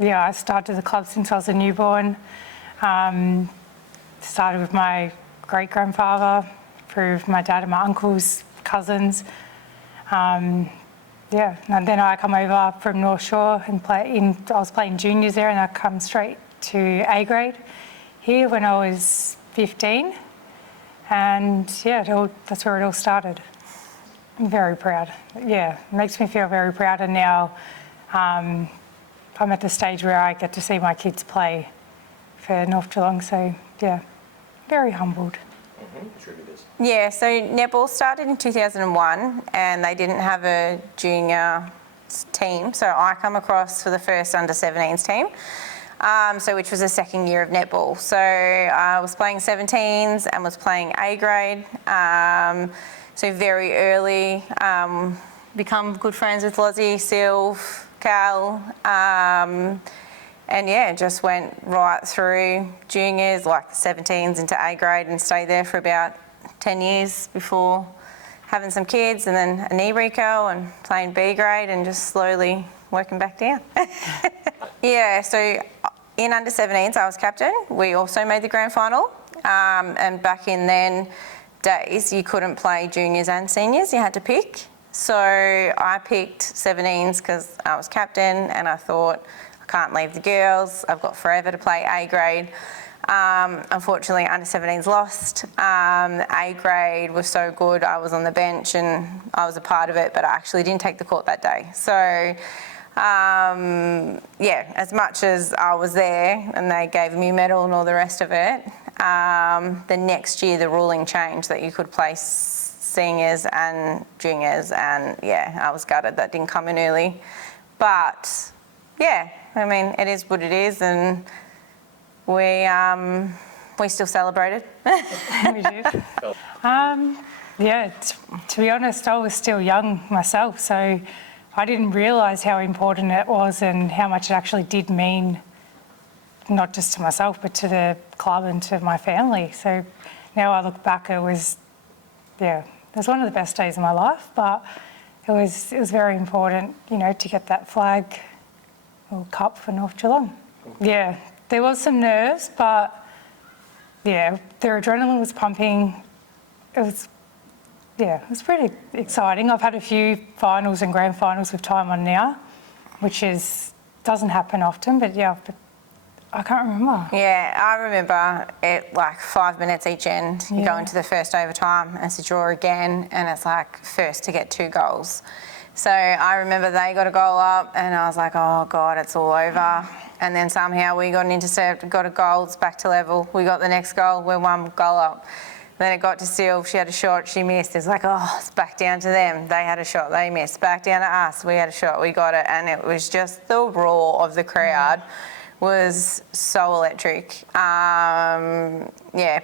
I started the club since I was a newborn. Started with my great-grandfather, through my dad and my uncles, cousins. And then I come over from North Shore and I was playing juniors there, and I come straight to A grade here when I was 15. And that's where it all started. I'm very proud. Yeah, it makes me feel very proud. And now I'm at the stage where I get to see my kids play for North Geelong. So very humbled. Yeah, so netball started in 2001 and they didn't have a junior team. So I come across for the first under-17s team, which was the second year of netball. So I was playing 17s and was playing A grade. So very early, become good friends with Lozzie, Sylv, Cal, and just went right through juniors, like the 17s into A grade, and stayed there for about 10 years before having some kids, and then a knee reco and playing B grade and just slowly working back down. So in under 17s I was captain. We also made the grand final, and back in then days you couldn't play juniors and seniors, you had to pick. So I picked 17s because I was captain and I thought, I can't leave the girls, I've got forever to play A grade. Unfortunately, under 17s lost. A grade was so good, I was on the bench and I was a part of it, but I actually didn't take the court that day. So as much as I was there and they gave me a medal and all the rest of it, the next year the ruling changed that you could play seniors and juniors, and I was gutted that didn't come in early. But I mean, it is what it is, and we still celebrated. We did. To be honest, I was still young myself, so I didn't realise how important it was and how much it actually did mean, not just to myself, but to the club and to my family. So now I look back, it was one of the best days of my life, but it was very important, to get that flag or cup for North Geelong. Yeah, there was some nerves, but their adrenaline was pumping. It was pretty exciting. I've had a few finals and grand finals with time on now, which doesn't happen often, but I can't remember. Yeah, I remember it like 5 minutes each end. You go into the first overtime and it's a draw again, and it's like first to get 2 goals. So I remember they got a goal up and I was like, oh God, it's all over. And then somehow we got an intercept, got a goal, it's back to level. We got the next goal, we're 1 goal up. Then it got to Sylv, she had a shot, she missed. It's like, oh, it's back down to them. They had a shot, they missed. Back down to us, we had a shot, we got it. And it was just the roar of the crowd was so electric.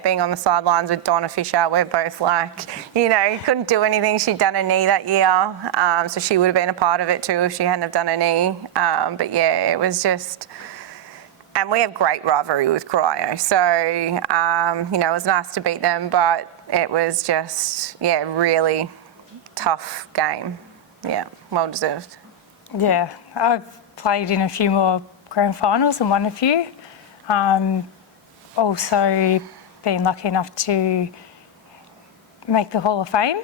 Being on the sidelines with Donna Fisher, we're both like, couldn't do anything. She'd done a knee that year, so she would have been a part of it too if she hadn't have done a knee. It was just... And we have great rivalry with Cryo, so, it was nice to beat them, but it was just, really tough game. Yeah, well deserved. Yeah, I've played in a few more grand finals and won a few. Also been lucky enough to make the Hall of Fame.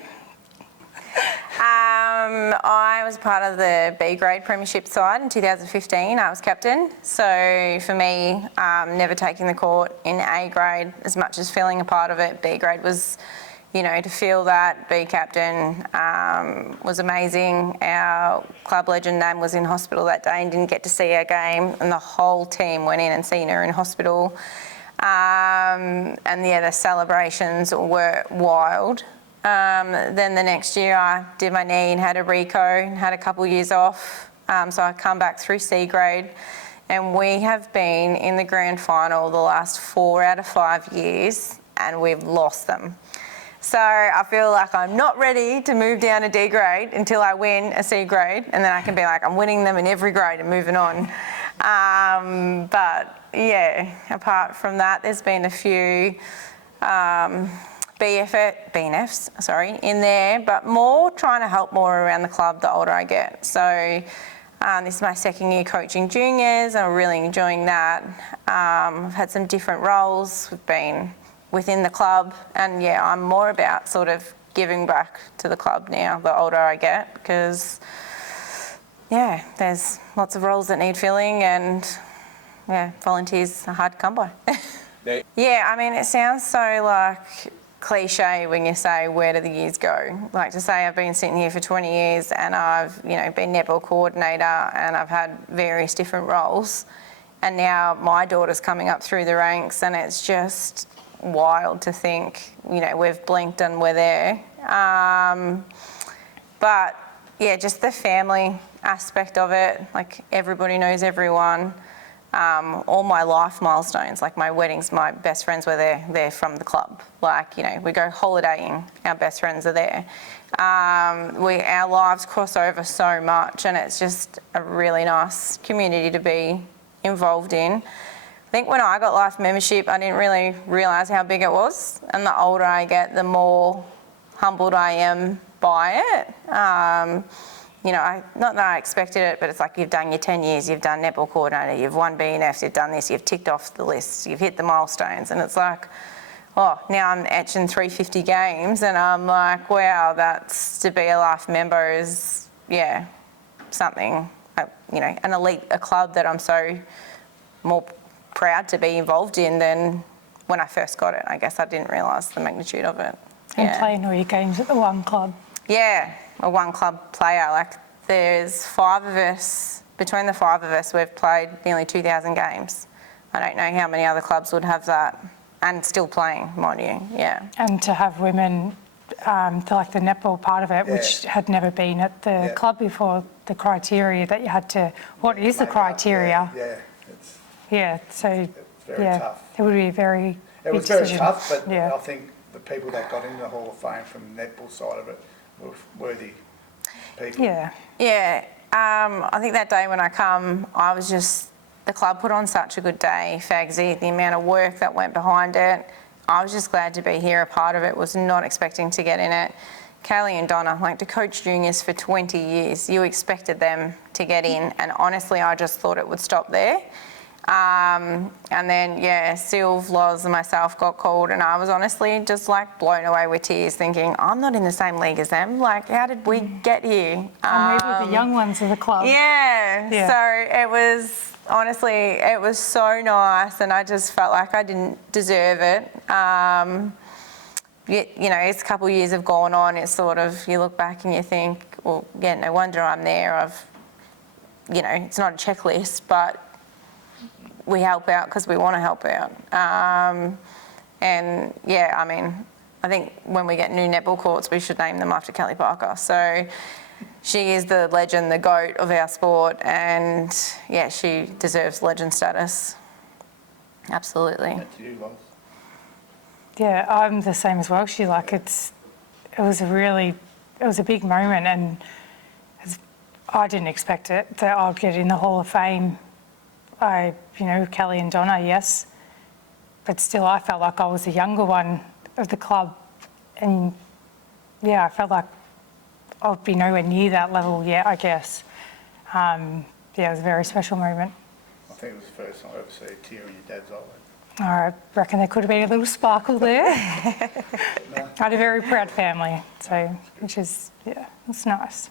I was part of the B grade premiership side in 2015. I was captain. So for me, never taking the court in A grade as much as feeling a part of it. B grade was, to feel that, be captain was amazing. Our club legend Nam was in hospital that day and didn't get to see our game, and the whole team went in and seen her in hospital. The celebrations were wild. Then the next year I did my knee and had a reco and had a couple of years off. So I come back through C grade, and we have been in the grand final the last 4 out of 5 years and we've lost them. So I feel like I'm not ready to move down to D grade until I win a C grade, and then I can be like, I'm winning them in every grade and moving on. Apart from that, there's been a few BNFs in there, but more trying to help more around the club the older I get. So This is my second year coaching juniors, and I'm really enjoying that. I've had some different roles. We've been within the club, and yeah, I'm more about sort of giving back to the club now, the older I get, because yeah, there's lots of roles that need filling, and yeah, volunteers are hard to come by. Yeah, I mean, it sounds so like cliche when you say, where do the years go? Like to say I've been sitting here for 20 years and I've, been netball coordinator and I've had various different roles, and now my daughter's coming up through the ranks, and it's just wild to think, we've blinked and we're there. But yeah, just the family aspect of it, like everybody knows everyone. All my life milestones, like my weddings, my best friends were there. They're from the club. Like, we go holidaying, our best friends are there. Our lives cross over so much, and it's just a really nice community to be involved in. I think when I got life membership, I didn't really realise how big it was, and the older I get, the more humbled I am by it. Not that I expected it, but it's like you've done your 10 years, you've done netball coordinator, you've won BNFs, you've done this, you've ticked off the list, you've hit the milestones, and it's like, oh, now I'm etching 350 games, and I'm like, wow, that's to be a life member is, yeah, something, an elite, a club that I'm so more proud to be involved in than when I first got it. I guess I didn't realise the magnitude of it. And playing all your games at the one club. Yeah, a one club player. Like there's 5 of us, between the 5 of us, we've played nearly 2,000 games. I don't know how many other clubs would have that, and still playing, mind you, yeah. And to have women, to like the netball part of it, which had never been at the club before, the criteria that you had to, what is the criteria? So it's very tough. It would be a very It was big very decision. tough, but Yeah. I think the people that got into the Hall of Fame from the netball side of it were worthy people. Yeah. Yeah, I think that day when I come, I was just, the club put on such a good day, Fagsy, the amount of work that went behind it. I was just glad to be here, a part of it, was not expecting to get in it. Callie and Donna, like to coach juniors for 20 years, you expected them to get in, and honestly, I just thought it would stop there. And then, Sylv, Loz and myself got called, and I was honestly just like blown away with tears thinking, I'm not in the same league as them. Like, how did we get here? Or maybe the young ones of the club. Yeah. So it was, honestly, it was so nice, and I just felt like I didn't deserve it. As a couple of years have gone on, it's sort of, you look back and you think, well, yeah, no wonder I'm there. It's not a checklist, but we help out because we want to help out. I think when we get new netball courts, we should name them after Kelly Parker. So she is the legend, the GOAT of our sport, and yeah, she deserves legend status. Absolutely. That's you, Loz. Yeah, I'm the same as well. It was a big moment, and I didn't expect it, that I'd get in the Hall of Fame. Kelly and Donna, yes, but still I felt like I was the younger one of the club, and yeah, I felt like I'd be nowhere near that level yet, I guess. It was a very special moment. I think it was the first time I ever see a tear in your dad's eye. I reckon there could have been a little sparkle there. I had a very proud family, so, which is, it's nice.